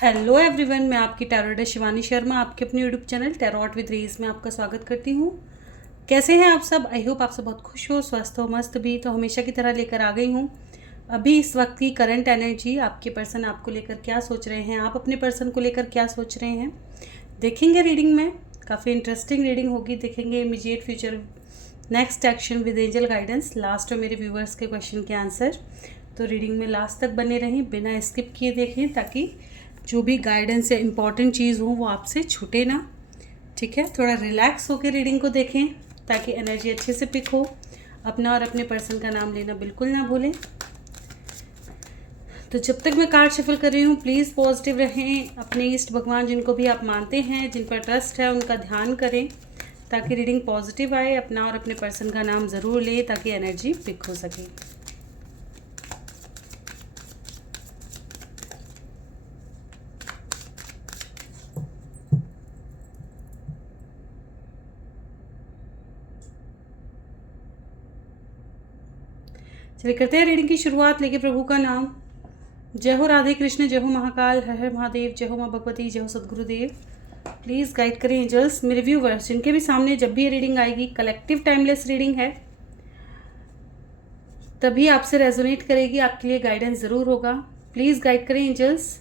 Hello everyone, मैं आपकी tarot Shivani Sharma आपके अपने यूट्यूब चैनल टैरोट विद रेज में आपका स्वागत करती हूँ। कैसे हैं आप सब? आई होप आप सब बहुत खुश हो, स्वस्थ हो, मस्त भी। तो हमेशा की तरह लेकर आ गई हूँ अभी इस वक्त की करंट एनर्जी। आपके पर्सन आपको लेकर क्या सोच रहे हैं, आप अपने पर्सन को लेकर क्या सोच रहे हैं, देखेंगे रीडिंग में। काफ़ी इंटरेस्टिंग रीडिंग होगी। देखेंगे immediate future, next action with angel guidance, last में मेरे व्यूवर्स के क्वेश्चन के आंसर। तो रीडिंग में लास्ट तक बने रहें, बिना स्किप किए देखें, ताकि जो भी गाइडेंस या इम्पॉर्टेंट चीज़ हो वो आपसे छूटे ना। ठीक है, थोड़ा रिलैक्स होकर रीडिंग को देखें ताकि एनर्जी अच्छे से पिक हो। अपना और अपने पर्सन का नाम लेना बिल्कुल ना भूलें। तो जब तक मैं कार्ड शफल कर रही हूँ, प्लीज़ पॉजिटिव रहें। अपने इष्ट भगवान जिनको भी आप मानते हैं, जिन पर ट्रस्ट है, उनका ध्यान करें ताकि रीडिंग पॉजिटिव आए। अपना और अपने पर्सन का नाम ज़रूर लें ताकि एनर्जी पिक हो सके। चलिए करते हैं रीडिंग की शुरुआत। लेके प्रभु का नाम। जय हो राधे कृष्ण, जय हो महाकाल, हर हर महादेव, जय हो माँ भगवती, जय हो सदगुरुदेव। प्लीज़ गाइड करें एंजल्स। मेरे व्यूवर्स जिनके भी सामने जब भी ये रीडिंग आएगी, कलेक्टिव टाइमलेस रीडिंग है, तभी आपसे रेजोनेट करेगी, आपके लिए गाइडेंस ज़रूर होगा। प्लीज़ गाइड करें एंजल्स।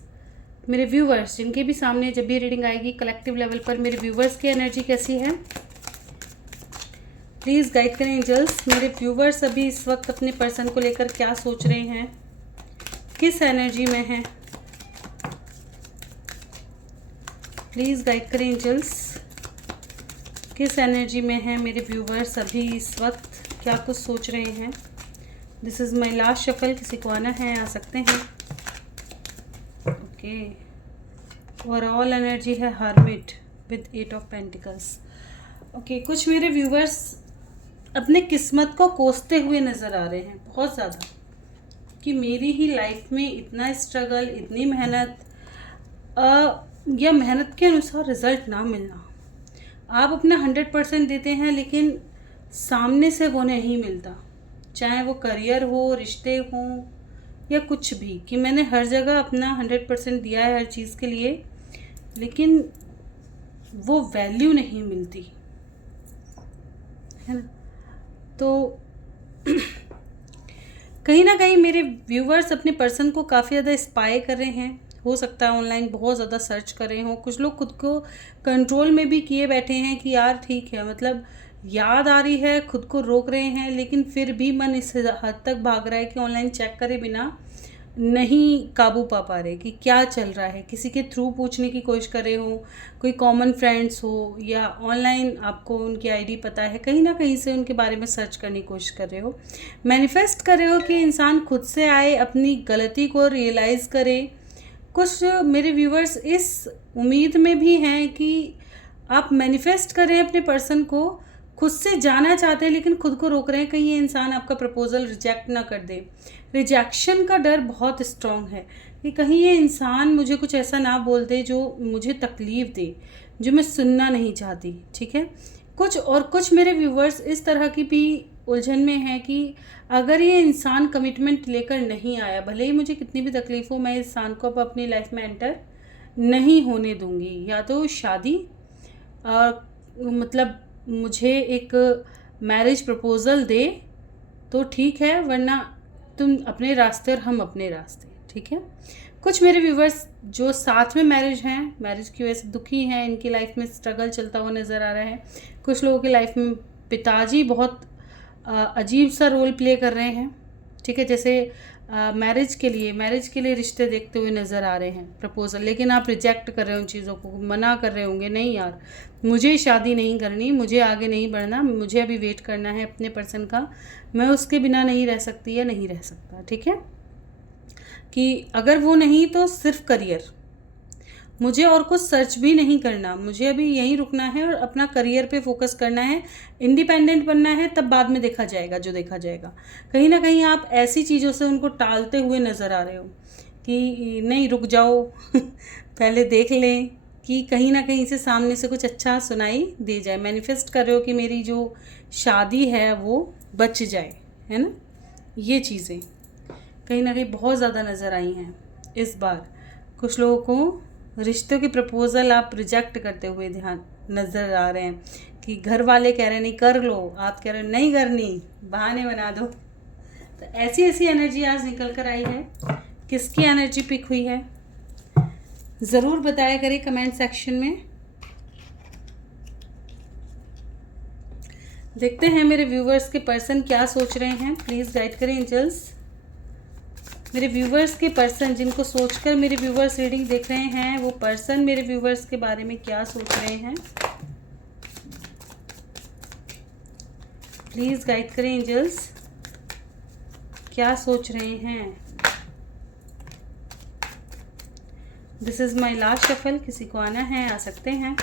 मेरे व्यूवर्स जिनके भी सामने जब भी रीडिंग आएगी कलेक्टिव लेवल पर, मेरे व्यूवर्स की एनर्जी कैसी है, प्लीज़ गाइड करें एंजल्स। मेरे व्यूवर्स अभी इस वक्त अपने पर्सन को लेकर क्या सोच रहे हैं, किस एनर्जी में हैं, प्लीज़ गाइड करें एंजल्स। किस एनर्जी में हैं मेरे व्यूवर्स अभी इस वक्त, क्या कुछ सोच रहे हैं। This is my last shuffle. किसी को आना है आ सकते हैं। ओके, ओवरऑल एनर्जी है hermit with 8 of pentacles. Okay, कुछ मेरे व्यूवर्स अपने किस्मत को कोसते हुए नज़र आ रहे हैं बहुत ज़्यादा, कि मेरी ही लाइफ में इतना स्ट्रगल, इतनी मेहनत, या मेहनत के अनुसार रिज़ल्ट ना मिलना। आप अपना 100% देते हैं लेकिन सामने से वो नहीं मिलता, चाहे वो करियर हो, रिश्ते हों या कुछ भी, कि मैंने हर जगह अपना 100% दिया है हर चीज़ के लिए, लेकिन वो वैल्यू नहीं मिलती है ना। तो कहीं ना कहीं मेरे व्यूवर्स अपने पर्सन को काफ़ी ज़्यादा स्पाई कर रहे हैं। हो सकता है ऑनलाइन बहुत ज़्यादा सर्च कर रहे हों। कुछ लोग खुद को कंट्रोल में भी किए बैठे हैं कि यार ठीक है, मतलब याद आ रही है, खुद को रोक रहे हैं, लेकिन फिर भी मन इस हद तक भाग रहा है कि ऑनलाइन चेक करे बिना नहीं काबू पा रहे कि क्या चल रहा है। किसी के थ्रू पूछने की कोशिश कर रहे हो, कोई कॉमन फ्रेंड्स हो, या ऑनलाइन आपको उनकी आईडी पता है, कहीं ना कहीं से उनके बारे में सर्च करने की कोशिश कर रहे हो। मैनिफेस्ट कर रहे हो कि इंसान खुद से आए, अपनी गलती को रियलाइज़ करे। कुछ मेरे व्यूवर्स इस उम्मीद में भी हैं कि आप मैनिफेस्ट करें अपने पर्सन को, खुद से जाना चाहते हैं लेकिन खुद को रोक रहे हैं कहीं ये इंसान आपका प्रपोजल रिजेक्ट ना कर दे। रिजेक्शन का डर बहुत स्ट्रॉन्ग है कि कहीं ये इंसान मुझे कुछ ऐसा ना बोल दे जो मुझे तकलीफ़ दे, जो मैं सुनना नहीं चाहती। ठीक है, कुछ मेरे व्यूवर्स इस तरह की भी उलझन में है कि अगर ये इंसान कमिटमेंट लेकर नहीं आया, भले ही मुझे कितनी भी तकलीफ़ हो, मैं इस इंसान को अब अपनी लाइफ में एंटर नहीं होने दूंगी। या तो शादी, मतलब मुझे एक मैरिज प्रपोज़ल दे तो ठीक है, वरना तुम अपने रास्ते और हम अपने रास्ते। ठीक है, कुछ मेरे व्यूवर्स जो साथ में मैरिज हैं, मैरिज की वजह से दुखी हैं, इनकी लाइफ में स्ट्रगल चलता हुआ नज़र आ रहा है। कुछ लोगों की लाइफ में पिताजी बहुत अजीब सा रोल प्ले कर रहे हैं। ठीक है, जैसे मैरिज के लिए रिश्ते देखते हुए नज़र आ रहे हैं, प्रपोजल, लेकिन आप रिजेक्ट कर रहे हो उन चीज़ों को, मना कर रहे होंगे, नहीं यार मुझे शादी नहीं करनी, मुझे आगे नहीं बढ़ना, मुझे अभी वेट करना है अपने पर्सन का, मैं उसके बिना नहीं रह सकती या नहीं रह सकता। ठीक है, कि अगर वो नहीं तो सिर्फ करियर, मुझे और कुछ सर्च भी नहीं करना, मुझे अभी यहीं रुकना है और अपना करियर पे फोकस करना है, इंडिपेंडेंट बनना है, तब बाद में देखा जाएगा जो देखा जाएगा। कहीं ना कहीं आप ऐसी चीज़ों से उनको टालते हुए नज़र आ रहे हो कि नहीं रुक जाओ पहले देख लें कि कहीं ना कहीं से सामने से कुछ अच्छा सुनाई दे जाए। मैनिफेस्ट कर रहे हो कि मेरी जो शादी है वो बच जाए, है ना। ये चीज़ें कहीं ना कहीं बहुत ज़्यादा नज़र आई हैं इस बार। कुछ लोगों को रिश्तों के प्रपोजल आप रिजेक्ट करते हुए ध्यान नज़र आ रहे हैं कि घर वाले कह रहे हैं नहीं कर लो, आप कह रहे हैं नहीं करनी, बहाने बना दो। तो ऐसी ऐसी एनर्जी आज निकल कर आई है। किसकी एनर्जी पिक हुई है ज़रूर बताया करें कमेंट सेक्शन में। देखते हैं मेरे व्यूवर्स के पर्सन क्या सोच रहे हैं, प्लीज़ गाइड करें एंजल्स। मेरे व्यूवर्स के पर्सन जिनको सोचकर मेरे व्यूवर्स रीडिंग देख रहे हैं, वो पर्सन मेरे व्यूवर्स के बारे में क्या सोच रहे हैं, प्लीज़ गाइड करें एंजल्स। क्या सोच रहे हैं। This is my last shuffle. किसी को आना है आ सकते हैं।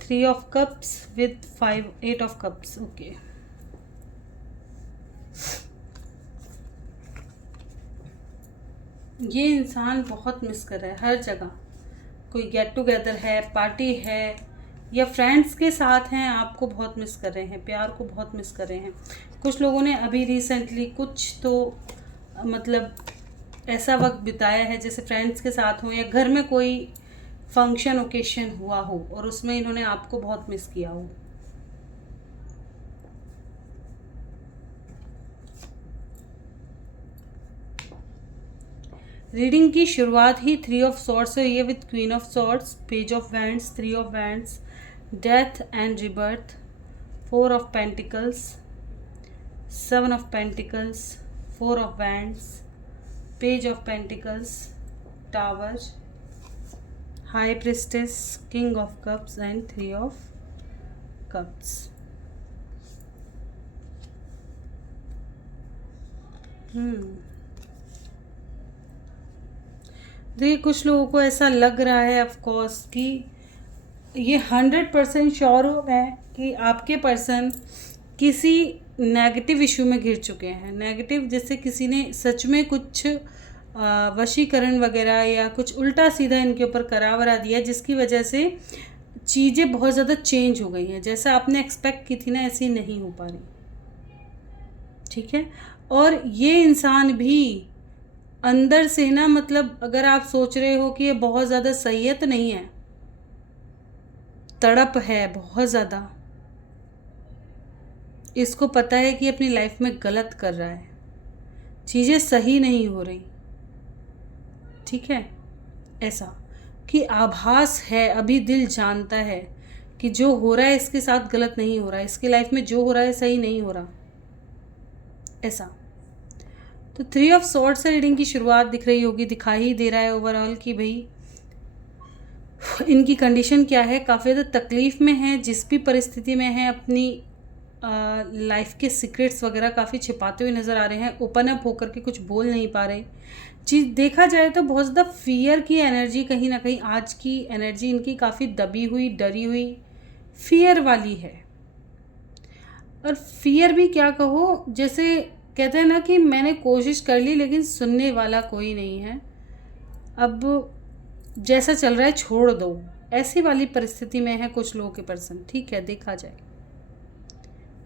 Three of cups with 8 of cups. Okay, ये इंसान बहुत मिस कर रहा है हर जगह। कोई गेट टुगेदर है, पार्टी है, या फ्रेंड्स के साथ हैं, आपको बहुत मिस कर रहे हैं, प्यार को बहुत मिस कर रहे हैं। कुछ लोगों ने अभी रिसेंटली कुछ तो मतलब ऐसा वक्त बिताया है जैसे फ्रेंड्स के साथ हो, या घर में कोई फंक्शन ओकेशन हुआ हो और उसमें इन्होंने आपको बहुत मिस किया हो। रीडिंग की शुरुआत ही 3 ऑफ सॉर्ड्स से ये with queen of swords, page of wands, 3 of wands, death and rebirth, 4 of pentacles, 7 of pentacles, 4 of wands, page of pentacles, tower, high priestess, king of cups and 3 of cups. देखिए, कुछ लोगों को ऐसा लग रहा है ऑफ कोर्स कि ये 100% श्योर हूँ मैं कि आपके पर्सन किसी नेगेटिव इशू में घिर चुके हैं। नेगेटिव जैसे किसी ने सच में कुछ वशीकरण वगैरह या कुछ उल्टा सीधा इनके ऊपर करा वरा दिया, जिसकी वजह से चीज़ें बहुत ज़्यादा चेंज हो गई हैं। जैसा आपने एक्सपेक्ट की थी ना, ऐसी नहीं हो पा रही। ठीक है, और ये इंसान भी अंदर से ना, मतलब अगर आप सोच रहे हो कि ये बहुत ज़्यादा सही है तो नहीं है, तड़प है बहुत ज़्यादा। इसको पता है कि अपनी लाइफ में गलत कर रहा है, चीज़ें सही नहीं हो रही। ठीक है, ऐसा कि आभास है, अभी दिल जानता है कि जो हो रहा है इसके साथ गलत नहीं हो रहा है, इसकी लाइफ में जो हो रहा है सही नहीं हो रहा, ऐसा। तो 3 ऑफ सॉर्ड्स से रीडिंग की शुरुआत दिख रही होगी, दिखाई ही दे रहा है ओवरऑल कि भाई इनकी कंडीशन क्या है, काफ़ी ज़्यादा तकलीफ़ में है, जिस भी परिस्थिति में है। अपनी लाइफ के सीक्रेट्स वगैरह काफ़ी छिपाते हुए नज़र आ रहे हैं, ओपन अप होकर के कुछ बोल नहीं पा रहे। चीज़ देखा जाए तो बहुत ज़्यादा फियर की एनर्जी, कहीं ना कहीं आज की एनर्जी इनकी काफ़ी दबी हुई, डरी हुई, फियर वाली है। और फियर भी क्या कहो, जैसे कहते हैं ना कि मैंने कोशिश कर ली लेकिन सुनने वाला कोई नहीं है, अब जैसा चल रहा है छोड़ दो, ऐसी वाली परिस्थिति में है कुछ लोगों के पर्सन। ठीक है, देखा जाए,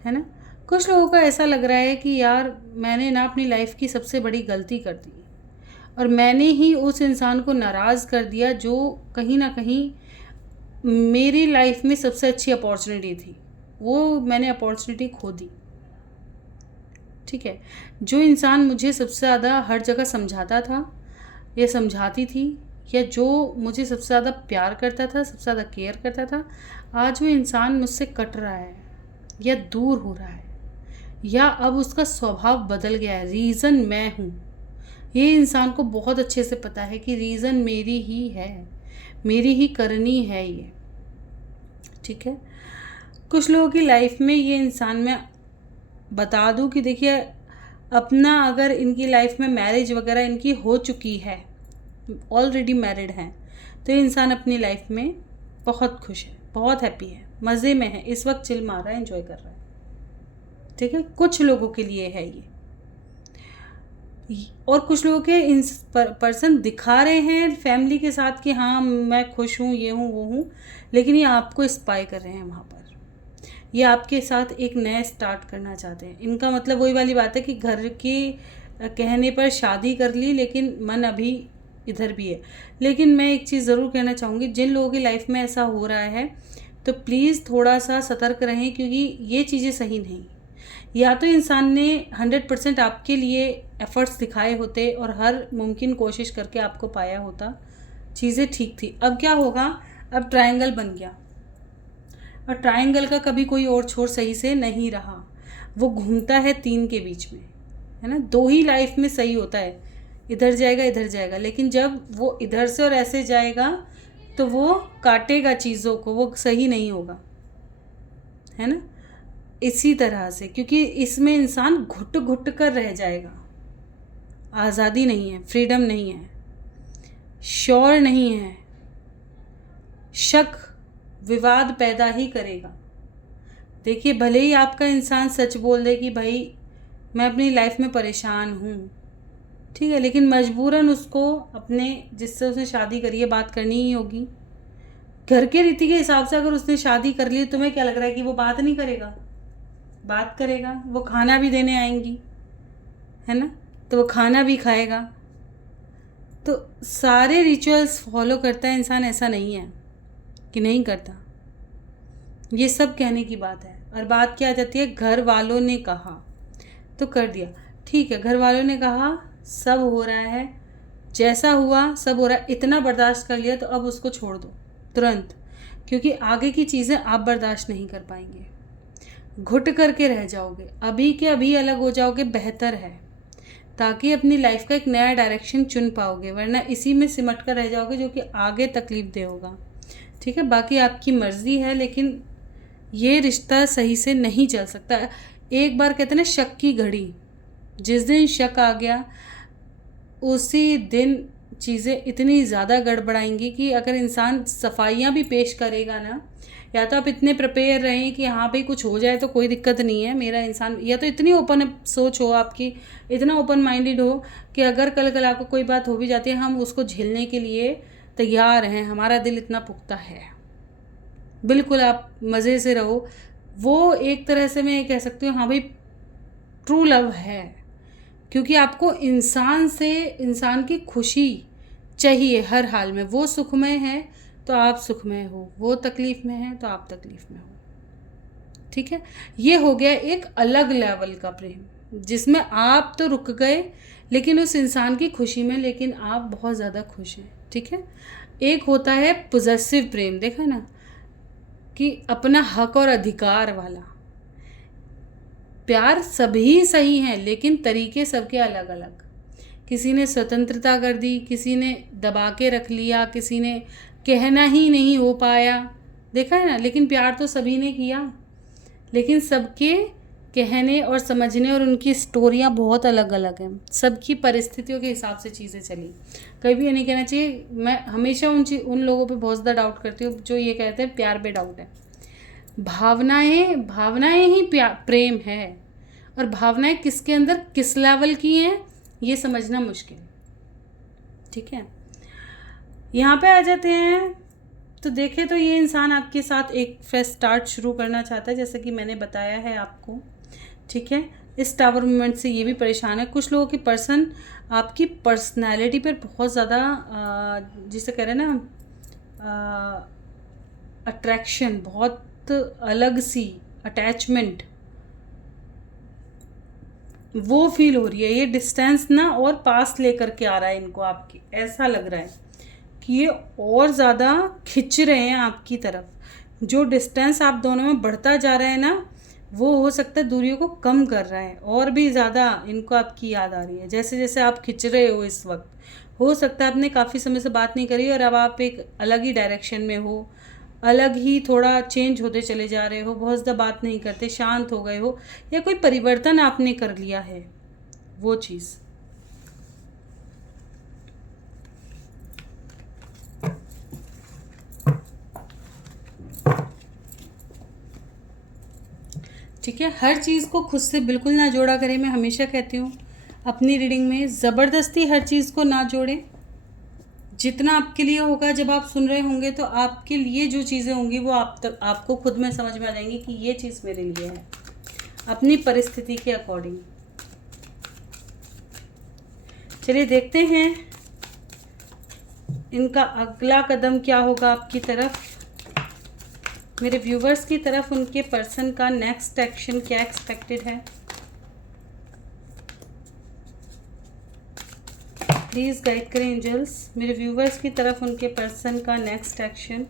है ना। कुछ लोगों को ऐसा लग रहा है कि यार मैंने ना अपनी लाइफ की सबसे बड़ी गलती कर दी और मैंने ही उस इंसान को नाराज़ कर दिया जो कहीं ना कहीं मेरी लाइफ में सबसे अच्छी अपॉर्चुनिटी थी, वो मैंने अपॉर्चुनिटी खो दी। ठीक है, जो इंसान मुझे सबसे ज़्यादा हर जगह समझाता था या समझाती थी, या जो मुझे सबसे ज़्यादा प्यार करता था, सबसे ज़्यादा केयर करता था, आज वो इंसान मुझसे कट रहा है या दूर हो रहा है, या अब उसका स्वभाव बदल गया है। रीज़न मैं हूँ, ये इंसान को बहुत अच्छे से पता है कि रीज़न मेरी ही है, मेरी ही करनी है ये। ठीक है, कुछ लोगों की लाइफ में ये इंसान, मैं बता दूं कि देखिए, अपना अगर इनकी लाइफ में मैरिज वगैरह इनकी हो चुकी है, ऑलरेडी मैरिड हैं, तो ये इंसान अपनी लाइफ में बहुत खुश है, बहुत हैप्पी है, मज़े में है, इस वक्त चिल मार रहा है, एंजॉय कर रहा है। ठीक है, कुछ लोगों के लिए है ये। और कुछ लोगों के इन पर्सन दिखा रहे हैं फैमिली के साथ कि हाँ मैं खुश हूँ, ये हूँ वो हूँ, लेकिन ये आपको स्पाई कर रहे हैं वहाँ पर। ये आपके साथ एक नया स्टार्ट करना चाहते हैं। इनका मतलब वही वाली बात है कि घर की कहने पर शादी कर ली, लेकिन मन अभी इधर भी है। लेकिन मैं एक चीज़ ज़रूर कहना चाहूँगी, जिन लोगों की लाइफ में ऐसा हो रहा है तो प्लीज़ थोड़ा सा सतर्क रहें, क्योंकि ये चीज़ें सही नहीं। या तो इंसान ने 100% आपके लिए एफ़र्ट्स दिखाए होते और हर मुमकिन कोशिश करके आपको पाया होता, चीज़ें ठीक थी। अब क्या होगा, अब ट्रायंगल बन गया, और ट्रायंगल का कभी कोई और छोर सही से नहीं रहा, वो घूमता है 3 के बीच में, है ना। 2 ही लाइफ में सही होता है, इधर जाएगा इधर जाएगा, लेकिन जब वो इधर से और ऐसे जाएगा तो वो काटेगा चीज़ों को, वो सही नहीं होगा, है ना। इसी तरह से, क्योंकि इसमें इंसान घुट घुट कर रह जाएगा, आज़ादी नहीं है, फ्रीडम नहीं है, श्योर नहीं है, शक विवाद पैदा ही करेगा। देखिए, भले ही आपका इंसान सच बोल दे कि भाई मैं अपनी लाइफ में परेशान हूँ, ठीक है, लेकिन मजबूरन उसको अपने जिससे उसने शादी करी है बात करनी ही होगी। घर के रीति के हिसाब से अगर उसने शादी कर ली, तुम्हें क्या लग रहा है कि वो बात नहीं करेगा? बात करेगा, वो खाना भी देने आएंगी, है ना, तो वो खाना भी खाएगा। तो सारे रिचुअल्स फॉलो करता है इंसान, ऐसा नहीं है कि नहीं करता। ये सब कहने की बात है। और बात क्या आ जाती है, घर वालों ने कहा तो कर दिया, ठीक है, घर वालों ने कहा, सब हो रहा है, जैसा हुआ सब हो रहा है, इतना बर्दाश्त कर लिया, तो अब उसको छोड़ दो तुरंत, क्योंकि आगे की चीज़ें आप बर्दाश्त नहीं कर पाएंगे, घुट करके रह जाओगे, अभी के अभी अलग हो जाओगे, बेहतर है, ताकि अपनी लाइफ का एक नया डायरेक्शन चुन पाओगे, वरना इसी में सिमट कर रह जाओगे, जो कि आगे तकलीफ दे होगा, ठीक है। बाकी आपकी मर्ज़ी है, लेकिन ये रिश्ता सही से नहीं चल सकता। एक बार कहते हैं ना, शक की घड़ी, जिस दिन शक आ गया उसी दिन चीज़ें इतनी ज़्यादा गड़बड़ाएंगी कि अगर इंसान सफाइयाँ भी पेश करेगा ना, या तो आप इतने प्रिपेयर रहें कि हाँ भाई कुछ हो जाए तो कोई दिक्कत नहीं है, मेरा इंसान, या तो इतनी ओपन सोच हो आपकी, इतना ओपन माइंडेड हो कि अगर कल आपको कोई बात हो भी जाती है, हम उसको झेलने के लिए तैयार हैं, हमारा दिल इतना पुख्ता है, बिल्कुल आप मज़े से रहो। वो एक तरह से मैं कह सकती हूँ, हाँ भाई ट्रू लव है, क्योंकि आपको इंसान से इंसान की खुशी चाहिए हर हाल में। वो सुखमय है तो आप सुखमय हो, वो तकलीफ़ में है तो आप तकलीफ़ में हो, ठीक है। ये हो गया एक अलग लेवल का प्रेम, जिसमें आप तो रुक गए लेकिन उस इंसान की खुशी में, लेकिन आप बहुत ज़्यादा खुश हैं, ठीक है। एक होता है पोजेसिव प्रेम, देखा ना, कि अपना हक और अधिकार वाला प्यार। सभी सही हैं, लेकिन तरीके सबके अलग अलग। किसी ने स्वतंत्रता कर दी, किसी ने दबा के रख लिया, किसी ने कहना ही नहीं हो पाया, देखा है ना। लेकिन प्यार तो सभी ने किया, लेकिन सबके कहने और समझने और उनकी स्टोरियाँ बहुत अलग अलग हैं, सबकी परिस्थितियों के हिसाब से चीज़ें चली। कभी ये नहीं कहना चाहिए, मैं हमेशा उन लोगों पे बहुत ज़्यादा डाउट करती हूँ जो ये कहते हैं प्यार पे डाउट है। भावनाएं ही प्रेम है, और भावनाएं किसके अंदर किस लेवल की हैं ये समझना मुश्किल, ठीक है। यहाँ पे आ जाते हैं, तो देखें तो ये इंसान आपके साथ एक फ्रेश स्टार्ट शुरू करना चाहता है, जैसे कि मैंने बताया है आपको, ठीक है। इस टावर मूवमेंट से ये भी परेशान है। कुछ लोगों की पर्सन आपकी पर्सनैलिटी पर बहुत ज़्यादा जिसे कह रहे हैं ना, अट्रैक्शन, बहुत अलग सी अटैचमेंट वो फील हो रही है। ये डिस्टेंस ना और पास लेकर के आ रहा है इनको, आपकी ऐसा लग रहा है कि ये और ज़्यादा खिंच रहे हैं आपकी तरफ। जो डिस्टेंस आप दोनों में बढ़ता जा रहा है ना, वो हो सकता है दूरियों को कम कर रहा है, और भी ज़्यादा इनको आपकी याद आ रही है। जैसे जैसे आप खिंच रहे हो इस वक्त, हो सकता है आपने काफ़ी समय से बात नहीं करी और अब आप एक अलग ही डायरेक्शन में हो, अलग ही थोड़ा चेंज होते चले जा रहे हो, बहुत ज़्यादा बात नहीं करते, शांत हो गए हो, या कोई परिवर्तन आपने कर लिया है, वो चीज़। ठीक है, हर चीज़ को खुद से बिल्कुल ना जोड़ा करें। मैं हमेशा कहती हूँ अपनी रीडिंग में, ज़बरदस्ती हर चीज़ को ना जोड़ें। जितना आपके लिए होगा, जब आप सुन रहे होंगे तो आपके लिए जो चीज़ें होंगी वो आपको खुद में समझ में आ जाएंगी कि ये चीज़ मेरे लिए है, अपनी परिस्थिति के अकॉर्डिंग। चलिए देखते हैं इनका अगला कदम क्या होगा आपकी तरफ, मेरे व्यूवर्स की तरफ उनके पर्सन का नेक्स्ट एक्शन क्या एक्सपेक्टेड है। प्लीज़ गाइड करें एंजल्स, मेरे व्यूवर्स की तरफ उनके पर्सन का next action.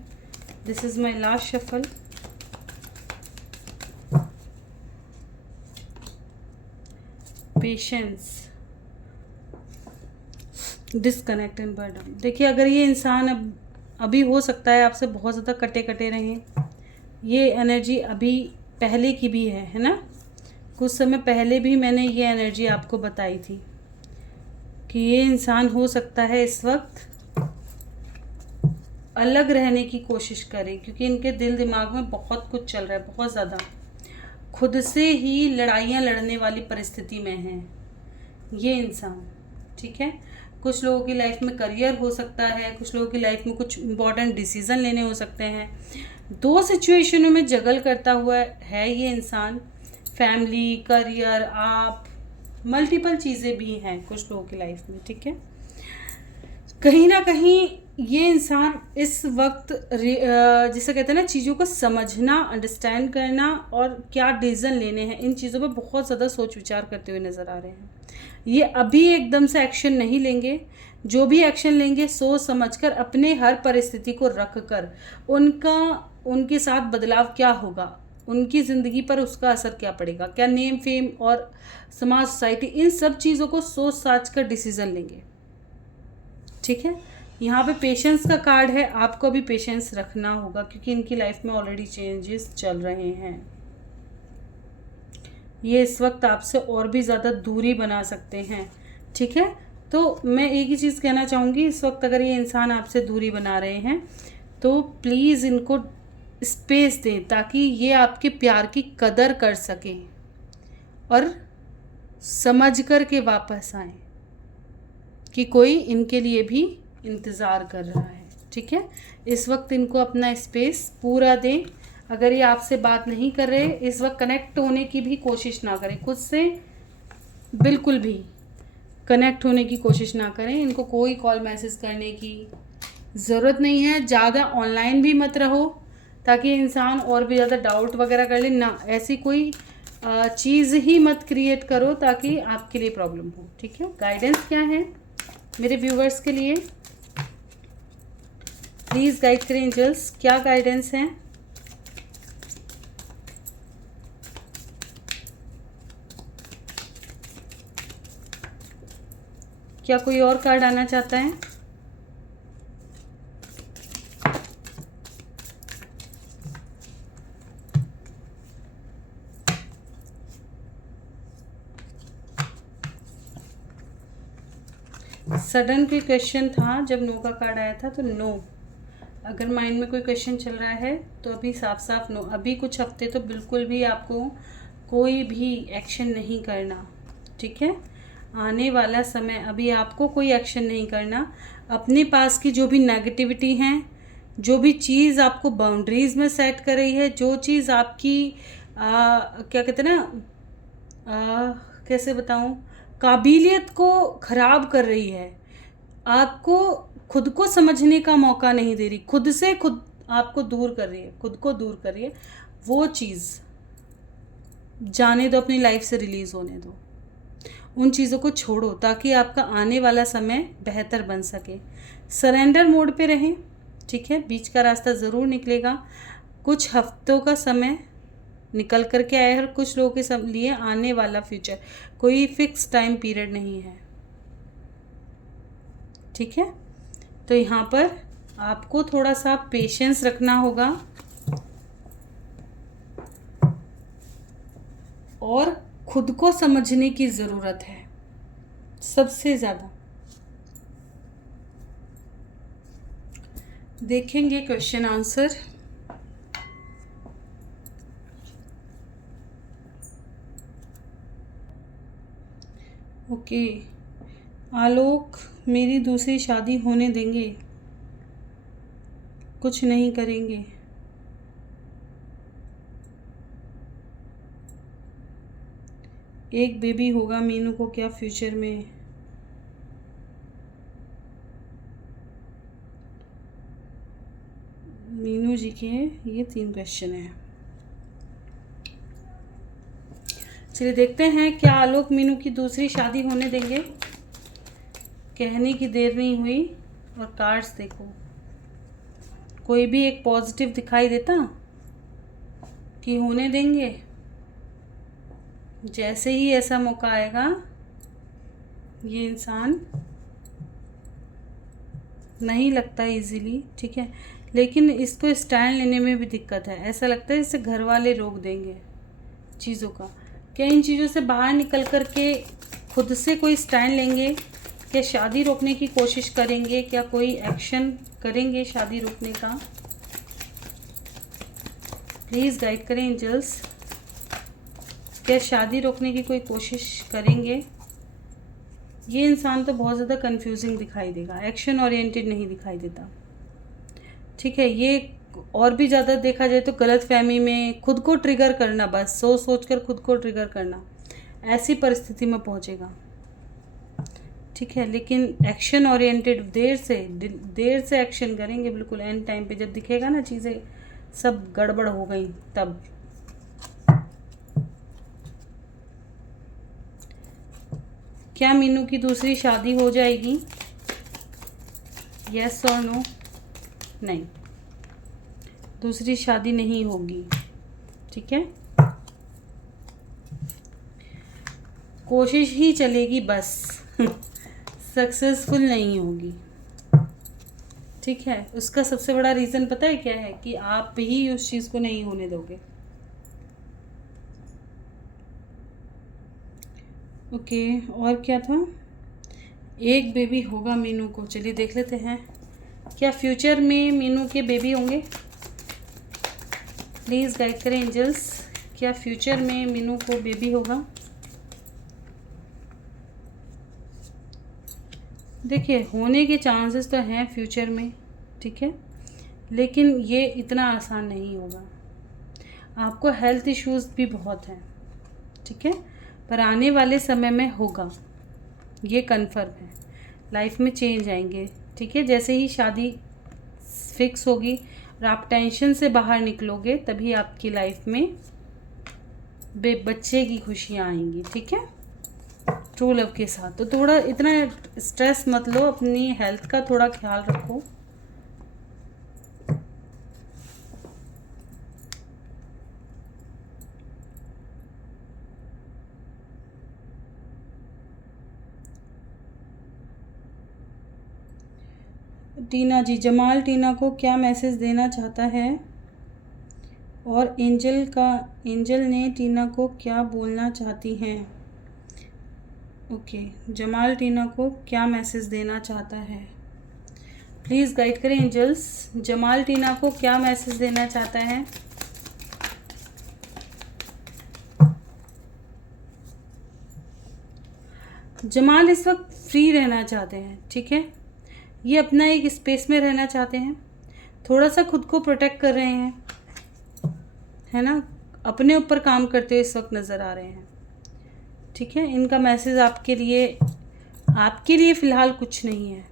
This is my last shuffle. Patience, disconnect and burden. देखिए अगर ये इंसान अभी हो सकता है आपसे बहुत ज़्यादा कटे कटे रहें, ये एनर्जी अभी पहले की भी है ना, कुछ समय पहले भी मैंने ये एनर्जी आपको बताई थी कि ये इंसान हो सकता है इस वक्त अलग रहने की कोशिश करे, क्योंकि इनके दिल दिमाग में बहुत कुछ चल रहा है, बहुत ज़्यादा खुद से ही लड़ाइयाँ लड़ने वाली परिस्थिति में है ये इंसान। ठीक है, कुछ लोगों की लाइफ में करियर हो सकता है, कुछ लोगों की लाइफ में कुछ इम्पॉर्टेंट डिसीज़न लेने हो सकते हैं। दो सिचुएशनों में जगल करता हुआ है ये इंसान, फैमिली, करियर, आप, मल्टीपल चीज़ें भी हैं कुछ लोगों की लाइफ में। ठीक है, कहीं ना कहीं ये इंसान इस वक्त जिसे कहते हैं ना, चीज़ों को समझना, अंडरस्टैंड करना और क्या डिसीजन लेने हैं, इन चीज़ों पे बहुत ज़्यादा सोच विचार करते हुए नज़र आ रहे हैं। ये अभी एकदम से एक्शन नहीं लेंगे, जो भी एक्शन लेंगे सोच समझकर, अपने हर परिस्थिति को रख कर, उनके साथ बदलाव क्या होगा, उनकी ज़िंदगी पर उसका असर क्या पड़ेगा, क्या नेम फेम और समाज, सोसाइटी, इन सब चीज़ों को सोच साच कर डिसीज़न लेंगे। ठीक है, यहाँ पे पेशेंस का कार्ड है, आपको अभी पेशेंस रखना होगा क्योंकि इनकी लाइफ में ऑलरेडी चेंजेस चल रहे हैं। ये इस वक्त आपसे और भी ज़्यादा दूरी बना सकते हैं। ठीक है, तो मैं एक ही चीज़ कहना चाहूँगी, इस वक्त अगर ये इंसान आपसे दूरी बना रहे हैं तो प्लीज़ इनको स्पेस दें ताकि ये आपके प्यार की कदर कर सकें और समझ कर के वापस आएँ कि कोई इनके लिए भी इंतज़ार कर रहा है। ठीक है, इस वक्त इनको अपना स्पेस पूरा दें। अगर ये आपसे बात नहीं कर रहे, इस वक्त कनेक्ट होने की भी कोशिश ना करें, खुद से बिल्कुल भी कनेक्ट होने की कोशिश ना करें। इनको कोई कॉल मैसेज करने की ज़रूरत नहीं है। ज़्यादा ऑनलाइन भी मत रहो ताकि इंसान और भी ज़्यादा डाउट वगैरह कर ले ना, ऐसी कोई चीज़ ही मत क्रिएट करो ताकि आपके लिए प्रॉब्लम हो। ठीक है, गाइडेंस क्या है मेरे व्यूवर्स के लिए, प्लीज़ गाइड करें एंजल्स, क्या गाइडेंस है। क्या कोई और कार्ड आना चाहता है? सडन कोई क्वेश्चन था, जब नो का कार्ड आया था तो नो। अगर माइंड में कोई क्वेश्चन चल रहा है तो अभी साफ साफ नो। अभी कुछ हफ्ते तो बिल्कुल भी आपको कोई भी एक्शन नहीं करना। ठीक है, आने वाला समय अभी आपको कोई एक्शन नहीं करना। अपने पास की जो भी नेगेटिविटी हैं, जो भी चीज़ आपको बाउंड्रीज़ में सेट कर रही है, जो चीज़ आपकी क्या कहते हैं ना, कैसे बताऊं, काबिलियत को ख़राब कर रही है, आपको खुद को समझने का मौका नहीं दे रही, खुद से खुद आपको दूर कर रही है, खुद को दूर कर रही है, वो चीज़ जाने दो, अपनी लाइफ से रिलीज़ होने दो। उन चीज़ों को छोड़ो ताकि आपका आने वाला समय बेहतर बन सके। सरेंडर मोड पे रहें। ठीक है, बीच का रास्ता ज़रूर निकलेगा। कुछ हफ्तों का समय निकल कर के आए, हर कुछ लोगों के लिए आने वाला फ्यूचर कोई फिक्स टाइम पीरियड नहीं है। ठीक है, तो यहाँ पर आपको थोड़ा सा पेशेंस रखना होगा और खुद को समझने की ज़रूरत है सबसे ज़्यादा। देखेंगे क्वेश्चन आंसर। ओके, आलोक मेरी दूसरी शादी होने देंगे, कुछ नहीं करेंगे। एक बेबी होगा मीनू को क्या फ्यूचर में? मीनू जी के ये 3 क्वेश्चन हैं। चलिए देखते हैं क्या आलोक मीनू की दूसरी शादी होने देंगे। कहने की देर नहीं हुई और कार्ड्स देखो, कोई भी एक पॉजिटिव दिखाई देता कि होने देंगे। जैसे ही ऐसा मौका आएगा ये इंसान नहीं लगता इजीली, ठीक है, लेकिन इसको स्टैंड लेने में भी दिक्कत है। ऐसा लगता है जैसे घर वाले रोक देंगे चीज़ों का। क्या इन चीज़ों से बाहर निकल कर के खुद से कोई स्टैंड लेंगे? क्या शादी रोकने की कोशिश करेंगे? क्या कोई एक्शन करेंगे शादी रोकने का? प्लीज़ गाइड करें एंजल्स। क्या शादी रोकने की कोई कोशिश करेंगे? ये इंसान तो बहुत ज़्यादा कंफ्यूजिंग दिखाई देगा, एक्शन ओरिएंटेड नहीं दिखाई देता, ठीक है। ये और भी ज़्यादा देखा जाए तो गलत फहमी में खुद को ट्रिगर करना, बस सोच सोच कर खुद को ट्रिगर करना, ऐसी परिस्थिति में पहुंचेगा, ठीक है। लेकिन एक्शन ओरिएंटेड देर से एक्शन करेंगे, बिल्कुल एंड टाइम पे जब दिखेगा ना चीज़ें सब गड़बड़ हो गई तब। क्या मीनू की दूसरी शादी हो जाएगी? यस और नो? नहीं, दूसरी शादी नहीं होगी, ठीक है। कोशिश ही चलेगी बस सक्सेसफुल नहीं होगी, ठीक है। उसका सबसे बड़ा रीज़न पता है क्या है? कि आप ही उस चीज़ को नहीं होने दोगे। ओके, और क्या था? एक बेबी होगा मीनू को। चलिए देख लेते हैं क्या फ्यूचर में मीनू के बेबी होंगे। प्लीज़ गाइड करें एंजल्स, क्या फ्यूचर में मीनू को बेबी होगा? देखिए होने के चांसेस तो हैं फ्यूचर में, ठीक है, लेकिन ये इतना आसान नहीं होगा। आपको हेल्थ इश्यूज़ भी बहुत हैं, ठीक है, पर आने वाले समय में होगा, ये कन्फर्म है। लाइफ में चेंज आएंगे, ठीक है। जैसे ही शादी फिक्स होगी और आप टेंशन से बाहर निकलोगे तभी आपकी लाइफ में बच्चे की खुशियाँ आएंगी, ठीक है, ट्रू लव के साथ। तो थोड़ा इतना स्ट्रेस मत लो, अपनी हेल्थ का थोड़ा ख्याल रखो। टीना जी, जमाल टीना को क्या मैसेज देना चाहता है और एंजल ने टीना को क्या बोलना चाहती हैं? ओके, जमाल टीना को क्या मैसेज देना चाहता है? प्लीज़ गाइड करें एंजल्स, जमाल टीना को क्या मैसेज देना चाहता है? जमाल इस वक्त फ्री रहना चाहते हैं, ठीक है, ये अपना एक स्पेस में रहना चाहते हैं, थोड़ा सा खुद को प्रोटेक्ट कर रहे हैं, है ना, अपने ऊपर काम करते हुए इस वक्त नज़र आ रहे हैं, ठीक है। इनका मैसेज आपके लिए फ़िलहाल कुछ नहीं है,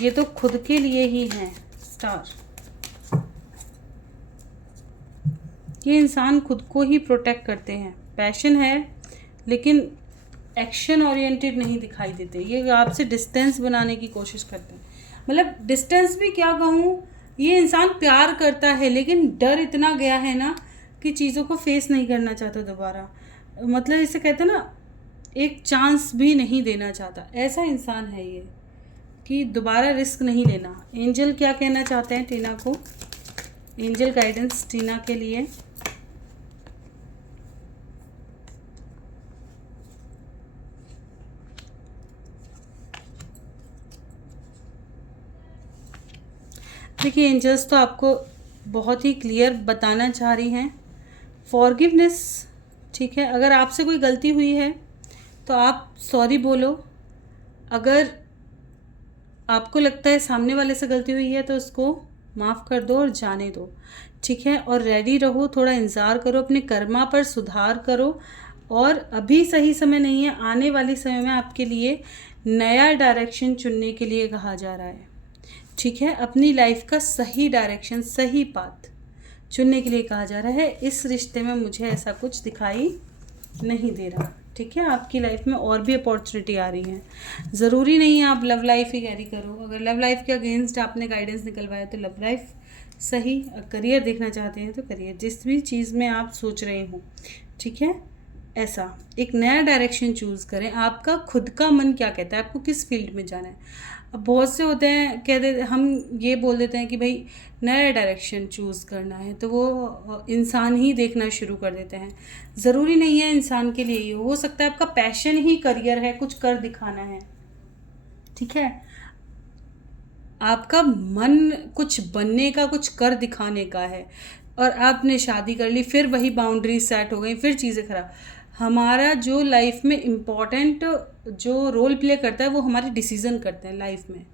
ये तो खुद के लिए ही है स्टार। ये इंसान खुद को ही प्रोटेक्ट करते हैं, पैशन है लेकिन एक्शन ओरिएंटेड नहीं दिखाई देते। ये आपसे डिस्टेंस बनाने की कोशिश करते हैं, मतलब डिस्टेंस भी क्या कहूँ, ये इंसान प्यार करता है लेकिन डर इतना गया है ना कि चीज़ों को फेस नहीं करना चाहता दोबारा, मतलब इसे कहते हैं ना एक चांस भी नहीं देना चाहता, ऐसा इंसान है ये कि दोबारा रिस्क नहीं लेना। एंजल क्या कहना चाहते हैं टीना को? एंजल गाइडेंस टीना के लिए। देखिए एंजल्स तो आपको बहुत ही क्लियर बताना चाह रही हैं, फॉरगिवनेस, ठीक है। अगर आपसे कोई गलती हुई है तो आप सॉरी बोलो, अगर आपको लगता है सामने वाले से गलती हुई है तो उसको माफ़ कर दो और जाने दो, ठीक है। और रेडी रहो, थोड़ा इंतज़ार करो, अपने कर्मा पर सुधार करो, और अभी सही समय नहीं है, आने वाले समय में आपके लिए नया डायरेक्शन चुनने के लिए कहा जा रहा है, ठीक है, अपनी लाइफ का सही डायरेक्शन, सही पाथ चुनने के लिए कहा जा रहा है। इस रिश्ते में मुझे ऐसा कुछ दिखाई नहीं दे रहा। ठीक है, आपकी लाइफ में और भी अपॉर्चुनिटी आ रही है। ज़रूरी नहीं है आप लव लाइफ ही कैरी करो। अगर लव लाइफ के अगेंस्ट आपने गाइडेंस निकलवाया तो लव लाइफ सही। करियर देखना चाहते हैं तो करियर, जिस भी चीज़ में आप सोच रहे हो, ठीक है, ऐसा एक नया डायरेक्शन चूज़ करें। आपका खुद का मन क्या कहता है, आपको किस फील्ड में जाना है। अब बहुत से होते हैं, कहते हम ये बोल देते हैं कि भाई नया डायरेक्शन चूज़ करना है, तो वो इंसान ही देखना शुरू कर देते हैं। ज़रूरी नहीं है इंसान के लिए ही हो सकता है आपका पैशन ही करियर है, कुछ कर दिखाना है। ठीक है, आपका मन कुछ बनने का, कुछ कर दिखाने का है, और आपने शादी कर ली, फिर वही बाउंड्री सेट हो गई, फिर चीज़ें खराब। हमारा जो लाइफ में इम्पॉर्टेंट जो रोल प्ले करता है वो हमारे डिसीज़न करते हैं लाइफ में।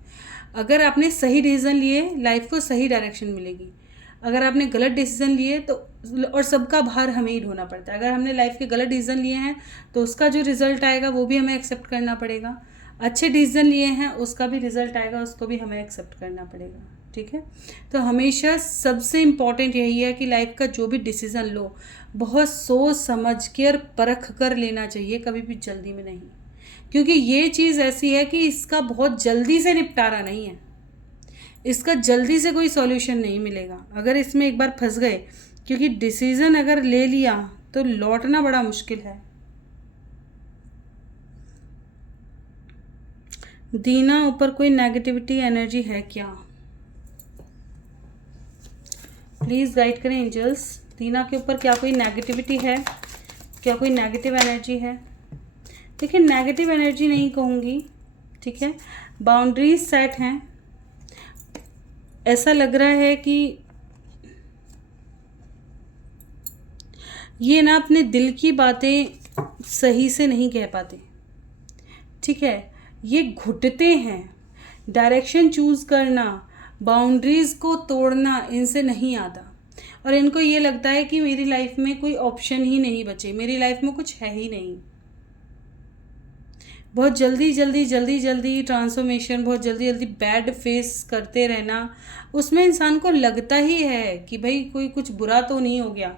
अगर आपने सही डिसीज़न लिए, लाइफ को सही डायरेक्शन मिलेगी। अगर आपने गलत डिसीज़न लिए तो, और सबका भार हमें ही ढोना पड़ता है। अगर हमने लाइफ के गलत डिसीज़न लिए हैं तो उसका जो रिज़ल्ट आएगा वो भी हमें एक्सेप्ट करना पड़ेगा। अच्छे डिसीज़न लिए हैं उसका भी रिज़ल्ट आएगा, उसको भी हमें एक्सेप्ट करना पड़ेगा। ठीक है, तो हमेशा सबसे इम्पॉर्टेंट यही है कि लाइफ का जो भी डिसीज़न लो, बहुत सोच समझ कर परख कर लेना चाहिए, कभी भी जल्दी में नहीं। क्योंकि ये चीज़ ऐसी है कि इसका बहुत जल्दी से निपटारा नहीं है, इसका जल्दी से कोई सॉल्यूशन नहीं मिलेगा अगर इसमें एक बार फंस गए। क्योंकि डिसीज़न अगर ले लिया तो लौटना बड़ा मुश्किल है। दीना, ऊपर कोई नेगेटिविटी एनर्जी है क्या? प्लीज़ गाइड करें एंजल्स। दीना के ऊपर क्या कोई नेगेटिविटी है, क्या कोई नेगेटिव एनर्जी है? देखिए, नेगेटिव एनर्जी नहीं कहूँगी, ठीक है, बाउंड्रीज सेट हैं। ऐसा लग रहा है कि ये ना अपने दिल की बातें सही से नहीं कह पाते। ठीक है, ये घुटते हैं। डायरेक्शन चूज़ करना, बाउंड्रीज़ को तोड़ना इनसे नहीं आता, और इनको ये लगता है कि मेरी लाइफ में कोई ऑप्शन ही नहीं बचे, मेरी लाइफ में कुछ है ही नहीं। बहुत जल्दी जल्दी जल्दी जल्दी ट्रांसफॉर्मेशन, बहुत जल्दी जल्दी बैड फेस करते रहना, उसमें इंसान को लगता ही है कि भाई कोई कुछ बुरा तो नहीं हो गया।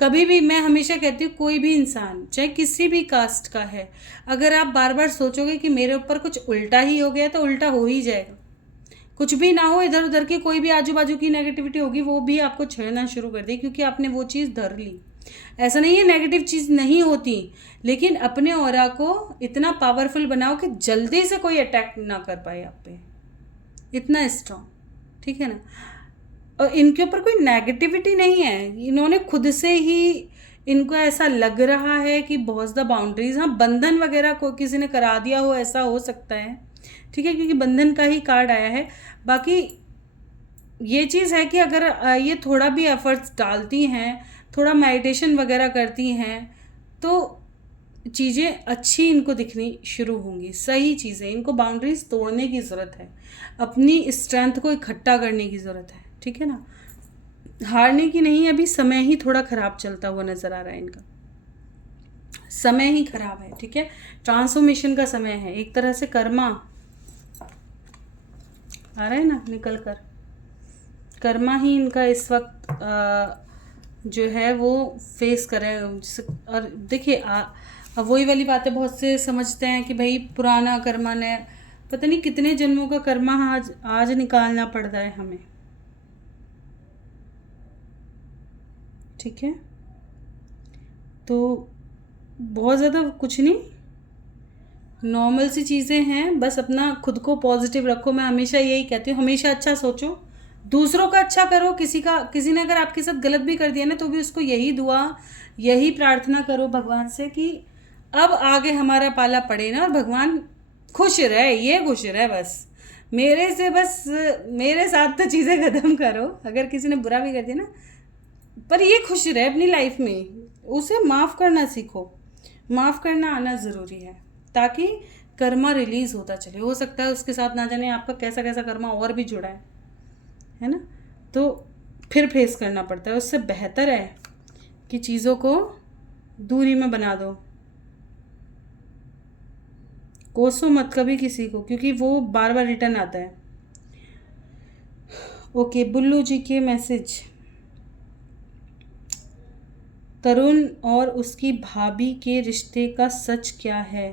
कभी भी, मैं हमेशा कहती हूँ, कोई भी इंसान चाहे किसी भी कास्ट का है, अगर आप बार बार सोचोगे कि मेरे ऊपर कुछ उल्टा ही हो गया तो उल्टा हो ही जाएगा। कुछ भी ना हो, इधर उधर की कोई भी आजू बाजू की नेगेटिविटी होगी वो भी आपको छेड़ना शुरू कर देगी, क्योंकि आपने वो चीज़ धर ली। ऐसा नहीं है नेगेटिव चीज़ नहीं होती, लेकिन अपने ऑरा को इतना पावरफुल बनाओ कि जल्दी से कोई अटैक ना कर पाए आप पे, इतना स्ट्रॉन्ग। ठीक है ना, और इनके ऊपर कोई नेगेटिविटी नहीं है, इन्होंने खुद से ही, इनको ऐसा लग रहा है कि बहुत ज़्यादा बाउंड्रीज, हाँ बंधन वगैरह को किसी ने करा दिया हो, ऐसा हो सकता है। ठीक है, क्योंकि बंधन का ही कार्ड आया है। बाकी ये चीज़ है कि अगर ये थोड़ा भी एफर्ट्स डालती हैं, थोड़ा मेडिटेशन वगैरह करती हैं, तो चीज़ें अच्छी इनको दिखनी शुरू होंगी, सही चीज़ें। इनको बाउंड्रीज तोड़ने की ज़रूरत है, अपनी स्ट्रेंथ को इकट्ठा करने की ज़रूरत है। ठीक है ना, हारने की नहीं। अभी समय ही थोड़ा ख़राब चलता हुआ नज़र आ रहा है, इनका समय ही ख़राब है। ठीक है, ट्रांसफॉर्मेशन का समय है, एक तरह से कर्मा आ रहा है ना निकल कर, कर्मा ही इनका इस वक्त जो है वो फेस करे। और देखिए, अब वही वाली बातें बहुत से समझते हैं कि भाई पुराना कर्मा ने, पता नहीं कितने जन्मों का कर्मा आज निकालना पड़ रहा है हमें। ठीक है, तो बहुत ज़्यादा कुछ नहीं, नॉर्मल सी चीज़ें हैं, बस अपना खुद को पॉजिटिव रखो। मैं हमेशा यही कहती हूँ, हमेशा अच्छा सोचो, दूसरों का अच्छा करो। किसी ने अगर आपके साथ गलत भी कर दिया ना, तो भी उसको यही दुआ, यही प्रार्थना करो भगवान से कि अब आगे हमारा पाला पड़े ना, और भगवान खुश रहे, ये खुश रहे बस मेरे से, बस मेरे साथ तो चीज़ें ख़त्म करो। अगर किसी ने बुरा भी कर दिया ना, पर ये खुश रहे अपनी लाइफ में, उसे माफ़ करना सीखो। माफ़ करना आना ज़रूरी है, ताकि कर्मा रिलीज़ होता चले। हो सकता है उसके साथ ना जाने आपका कैसा कैसा कर्मा और भी जुड़ा है ना, तो फिर फेस करना पड़ता है। उससे बेहतर है कि चीज़ों को दूरी में बना दो, कोसो मत कभी किसी को, क्योंकि वो बार बार रिटर्न आता है। ओके, बुल्लू जी के मैसेज। तरुण और उसकी भाभी के रिश्ते का सच क्या है?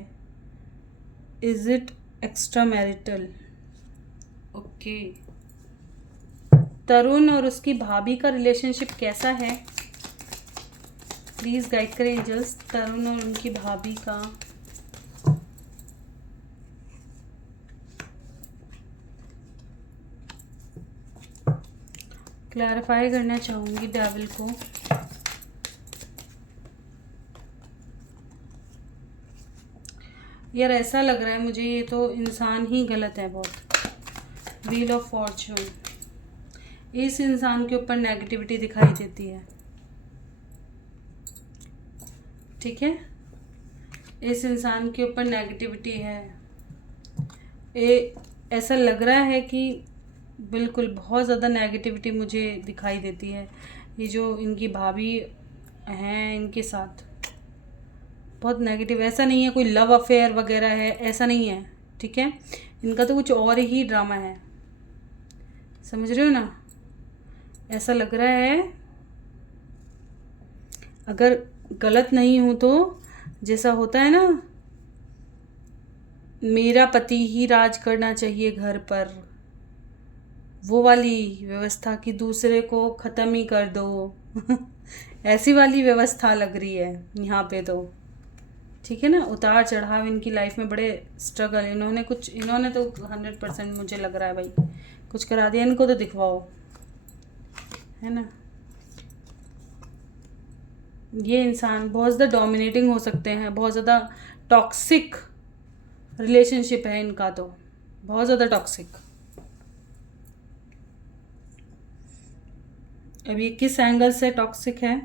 Is it extramarital? Okay, Tarun और उसकी भाभी का रिलेशनशिप कैसा है? प्लीज़ गाइड करें एंजल्स, तरुण और उनकी भाभी का। क्लैरिफाई करना चाहूँगी डेविल को। यार ऐसा लग रहा है मुझे ये तो इंसान ही गलत है बहुत। व्हील ऑफ फॉर्चून, इस इंसान के ऊपर नेगेटिविटी दिखाई देती है, ठीक है, इस इंसान के ऊपर नेगेटिविटी है। ऐसा लग रहा है कि बिल्कुल बहुत ज़्यादा नेगेटिविटी मुझे दिखाई देती है। ये जो इनकी भाभी हैं इनके साथ बहुत नेगेटिव, ऐसा नहीं है कोई लव अफेयर वगैरह है, ऐसा नहीं है, ठीक है, इनका तो कुछ और ही ड्रामा है, समझ रहे हो ना? ऐसा लग रहा है, अगर गलत नहीं हूँ तो जैसा होता है ना, मेरा पति ही राज करना चाहिए घर पर, वो वाली व्यवस्था कि दूसरे को ख़त्म ही कर दो ऐसी वाली व्यवस्था लग रही है यहाँ पे तो, ठीक है ना। उतार चढ़ाव इनकी लाइफ में, बड़े स्ट्रगल, इन्होंने तो 100% मुझे लग रहा है भाई कुछ करा दिया, इनको तो दिखवाओ, है ना। ये इंसान बहुत ज़्यादा डोमिनेटिंग हो सकते हैं, बहुत ज़्यादा टॉक्सिक रिलेशनशिप है इनका तो, बहुत ज़्यादा टॉक्सिक। अब ये किस एंगल से टॉक्सिक है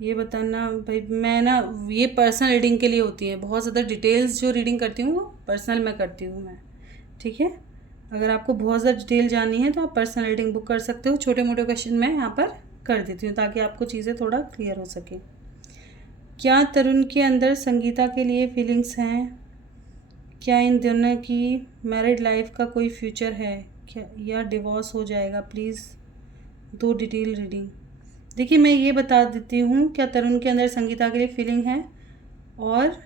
ये बताना भाई। मैं ना, ये पर्सनल रीडिंग के लिए होती है, बहुत ज़्यादा डिटेल्स जो रीडिंग करती हूँ वो पर्सनल में करती हूँ मैं, ठीक है। अगर आपको बहुत ज़्यादा डिटेल जाननी है तो आप पर्सनल रीडिंग बुक कर सकते हो। छोटे मोटे क्वेश्चन मैं यहाँ पर कर देती हूँ ताकि आपको चीज़ें थोड़ा क्लियर हो सके। क्या तरुण के अंदर संगीता के लिए फीलिंग्स हैं? क्या इन दोनों की मैरिड लाइफ का कोई फ्यूचर है क्या, या डिवोर्स हो जाएगा? प्लीज़ दो डिटेल रीडिंग। देखिए मैं ये बता देती हूँ, क्या तरुण के अंदर संगीता के लिए फीलिंग है और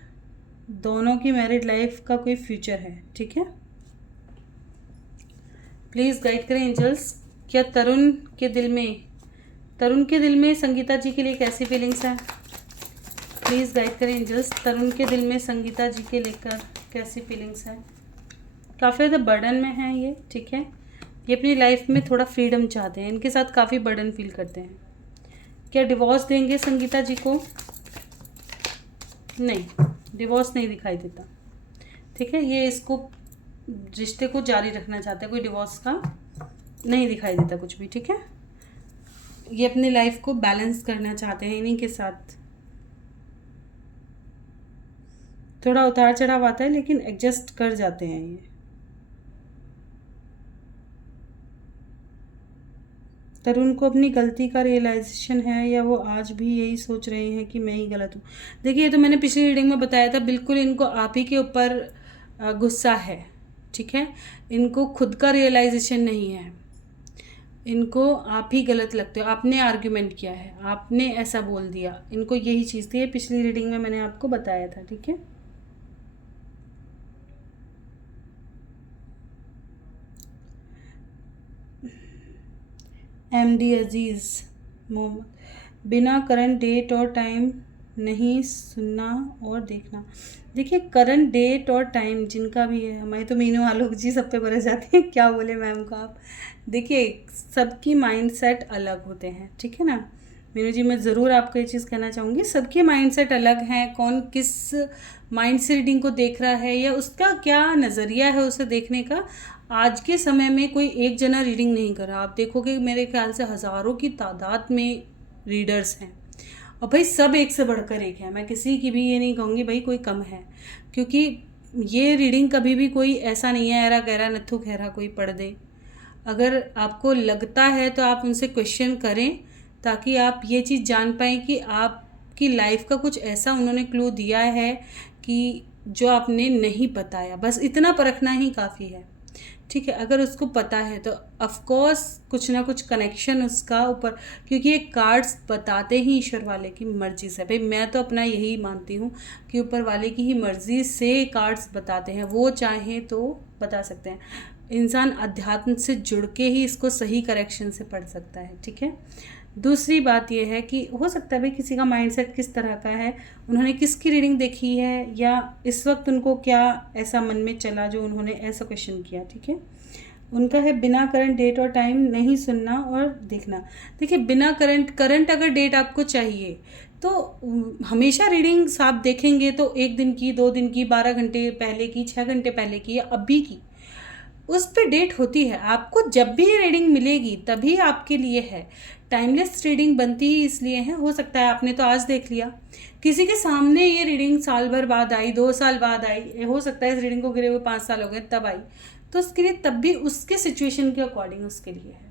दोनों की मैरिड लाइफ का कोई फ्यूचर है, ठीक है। प्लीज़ गाइड करें एंजल्स, क्या तरुण के दिल में संगीता जी के लिए कैसी फीलिंग्स हैं? प्लीज़ गाइड करें एंजल्स, तरुण के दिल में संगीता जी के लेकर कैसी फीलिंग्स हैं? काफ़ी ज़्यादा बर्डन में हैं ये, ठीक है, ये अपनी लाइफ में थोड़ा फ्रीडम चाहते हैं, इनके साथ काफ़ी बर्डन फील करते हैं। क्या डिवोर्स देंगे संगीता जी को? नहीं, डिवोर्स नहीं दिखाई देता, ठीक है, ये इसको रिश्ते को जारी रखना चाहते हैं, कोई डिवोर्स का नहीं दिखाई देता कुछ भी, ठीक है। ये अपनी लाइफ को बैलेंस करना चाहते हैं इन्हीं के साथ। थोड़ा उतार चढ़ाव आता है लेकिन एडजस्ट कर जाते हैं ये। तरुण को अपनी गलती का रियलाइजेशन है या वो आज भी यही सोच रहे हैं कि मैं ही गलत हूँ? देखिए ये तो मैंने पिछली रीडिंग में बताया था, बिल्कुल इनको आप ही के ऊपर गुस्सा है, ठीक है, इनको खुद का रियलाइजेशन नहीं है, इनको आप ही गलत लगते हो, आपने आर्ग्यूमेंट किया है, आपने ऐसा बोल दिया, इनको यही चीज़ थी, पिछली रीडिंग में मैंने आपको बताया था, ठीक है। MD अजीज़ मोहम्मद, बिना करंट डेट और टाइम नहीं सुनना और देखना। देखिए करंट डेट और टाइम जिनका भी है, हमारी तो मीनू आलोक जी सब पे बरस जाती हैं, क्या बोले मैम को आप। देखिए सबकी माइंडसेट अलग होते हैं, ठीक है ना मीनू जी, मैं ज़रूर आपको ये चीज़ कहना चाहूँगी, सबके माइंडसेट अलग हैं, कौन किस माइंड से रीडिंग को देख रहा है या उसका क्या नज़रिया है उसे देखने का। आज के समय में कोई एक जना रीडिंग नहीं कर रहा, आप देखोगे मेरे ख्याल से हज़ारों की तादाद में रीडर्स हैं, और भाई सब एक से बढ़कर एक है, मैं किसी की भी ये नहीं कहूँगी भाई कोई कम है, क्योंकि ये रीडिंग कभी भी कोई ऐसा नहीं है ऐरा गहरा नत्थु खैरा कोई पढ़ दे। अगर आपको लगता है तो आप उनसे क्वेश्चन करें ताकि आप ये चीज़ जान पाएँ कि आपकी लाइफ का कुछ ऐसा उन्होंने क्लू दिया है कि जो आपने नहीं बताया, बस इतना परखना ही काफ़ी है, ठीक है, अगर उसको पता है तो ऑफ कोर्स कुछ ना कुछ कनेक्शन उसका ऊपर, क्योंकि ये कार्ड्स बताते ही ईश्वर वाले की मर्जी से। भाई मैं तो अपना यही मानती हूँ कि ऊपर वाले की ही मर्जी से कार्ड्स बताते हैं, वो चाहें तो बता सकते हैं। इंसान अध्यात्म से जुड़ के ही इसको सही करेक्शन से पढ़ सकता है। ठीक है, दूसरी बात यह है कि हो सकता है भाई किसी का माइंडसेट किस तरह का है, उन्होंने किसकी रीडिंग देखी है, या इस वक्त उनको क्या ऐसा मन में चला जो उन्होंने ऐसा क्वेश्चन किया। ठीक है, उनका है बिना करंट डेट और टाइम नहीं सुनना और देखना। देखिए, बिना करंट अगर डेट आपको चाहिए तो हमेशा रीडिंग्स आप देखेंगे तो 1 दिन की, 2 दिन की, 12 घंटे पहले की, 6 घंटे पहले की या अभी की, उस पे डेट होती है। आपको जब भी ये रीडिंग मिलेगी तभी आपके लिए है। टाइमलेस रीडिंग बनती ही इसलिए है। हो सकता है आपने तो आज देख लिया, किसी के सामने ये रीडिंग साल भर बाद आई, 2 साल बाद आई, हो सकता है इस रीडिंग को गिरे हुए 5 साल हो गए तब आई, तो उसके लिए तब भी उसके सिचुएशन के अकॉर्डिंग उसके लिए है।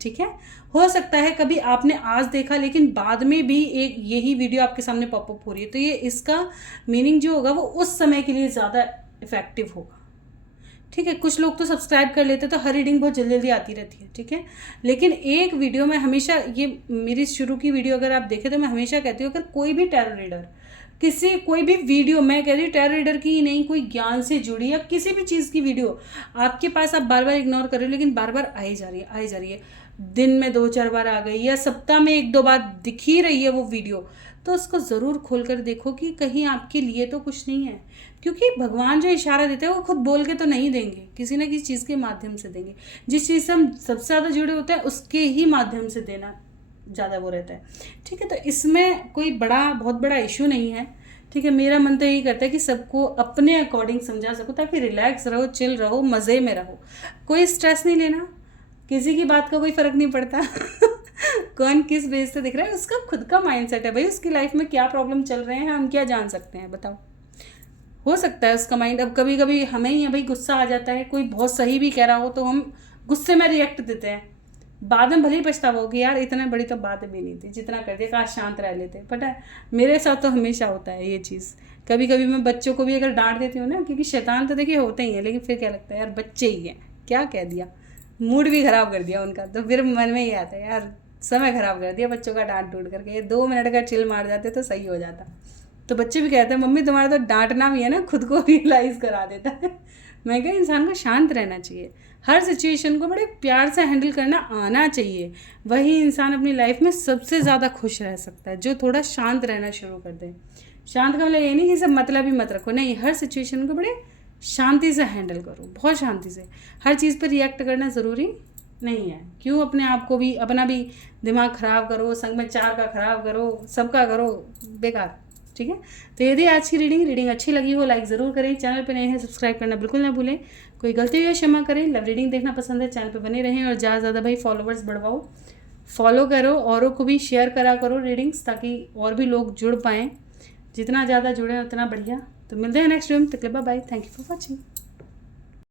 ठीक है, हो सकता है कभी आपने आज देखा लेकिन बाद में भी एक यही वीडियो आपके सामने पॉपअप हो रही है, तो ये इसका मीनिंग जो होगा वो उस समय के लिए ज़्यादा इफेक्टिव होगा। ठीक है, कुछ लोग तो सब्सक्राइब कर लेते तो हर रीडिंग बहुत जल्दी जल्दी आती रहती है। ठीक है, लेकिन एक वीडियो में हमेशा, ये मेरी शुरू की वीडियो अगर आप देखें तो मैं हमेशा कहती हूँ, अगर कोई भी टैरो रीडर कोई भी वीडियो, मैं कह रही हूँ टैरो रीडर की ही नहीं, कोई ज्ञान से जुड़ी या किसी भी चीज़ की वीडियो आपके पास, आप बार बार इग्नोर कर रहे हो लेकिन बार बार आई जा रही है, दिन में 2-4 बार आ गई या सप्ताह में 1-2 बार दिख ही रही है वो वीडियो, तो उसको ज़रूर खोल कर देखो कि कहीं आपके लिए तो कुछ नहीं है। क्योंकि भगवान जो इशारा देते हैं वो खुद बोल के तो नहीं देंगे, किसी ना किसी चीज़ के माध्यम से देंगे। जिस चीज़ से हम सबसे ज़्यादा जुड़े होते हैं उसके ही माध्यम से देना ज़्यादा वो रहता है। ठीक है, तो इसमें कोई बहुत बड़ा इशू नहीं है। ठीक है, मेरा मन तो यही करता है कि सबको अपने अकॉर्डिंग समझा सको ताकि रिलैक्स रहो, चिल रहो, मज़े में रहो, कोई स्ट्रेस नहीं लेना, किसी की बात का कोई फ़र्क नहीं पड़ता कौन किस बेस से दिख रहा है, उसका खुद का माइंडसेट है भाई, उसकी लाइफ में क्या प्रॉब्लम चल रहे हैं हम क्या जान सकते हैं, बताओ। हो सकता है उसका माइंड, अब कभी कभी हमें ही भाई गुस्सा आ जाता है, कोई बहुत सही भी कह रहा हो तो हम गुस्से में रिएक्ट देते हैं, बाद में भले ही पछतावा हो कि यार इतना बड़ी तो बात भी नहीं थी, जितना कर दिया, काश शांत रह लेते। पता है मेरे साथ तो हमेशा होता है ये चीज़। कभी कभी मैं बच्चों को भी अगर डांट देती हूँ ना, क्योंकि शैतान तो देखिए होते ही हैं, लेकिन फिर क्या लगता है यार बच्चे ही हैं, क्या कह दिया, मूड भी ख़राब कर दिया उनका, तो फिर मन में ही आता है यार समय ख़राब कर दिया बच्चों का डांट डूट करके, 2 मिनट का चिल मार जाते तो सही हो जाता। तो बच्चे भी कहते हैं मम्मी तुम्हारा तो डांटना भी है ना, खुद को रियलाइज़ करा देता है। मैं कहा इंसान को शांत रहना चाहिए, हर सिचुएशन को बड़े प्यार से हैंडल करना आना चाहिए, वही इंसान अपनी लाइफ में सबसे ज़्यादा खुश रह सकता है, जो थोड़ा शांत रहना शुरू कर दे। शांत का मतलब ये नहीं कि सब मतलब ही मत रखो, नहीं, हर सिचुएशन को बड़े शांति से हैंडल करो, बहुत शांति से। हर चीज़ पर रिएक्ट करना ज़रूरी नहीं है, क्यों अपने आप को भी, अपना भी दिमाग ख़राब करो, संग में 4 का ख़राब करो, सबका करो, बेकार। ठीक है, तो यदि आज की रीडिंग अच्छी लगी हो लाइक ज़रूर करें, चैनल पे नए हैं सब्सक्राइब करना बिल्कुल ना भूलें, कोई गलती हुई क्षमा करें। लव रीडिंग देखना पसंद है चैनल पे बने रहें और ज़्यादा ज़्यादा भाई फॉलोवर्स बढ़वाओ, फॉलो करो, औरों को भी शेयर करा करो रीडिंग्स, ताकि और भी लोग जुड़ पाएँ, जितना ज़्यादा जुड़ें उतना बढ़िया। तो मिलते हैं नेक्स्ट वीडियो में, तक bye bye, thank you for watching.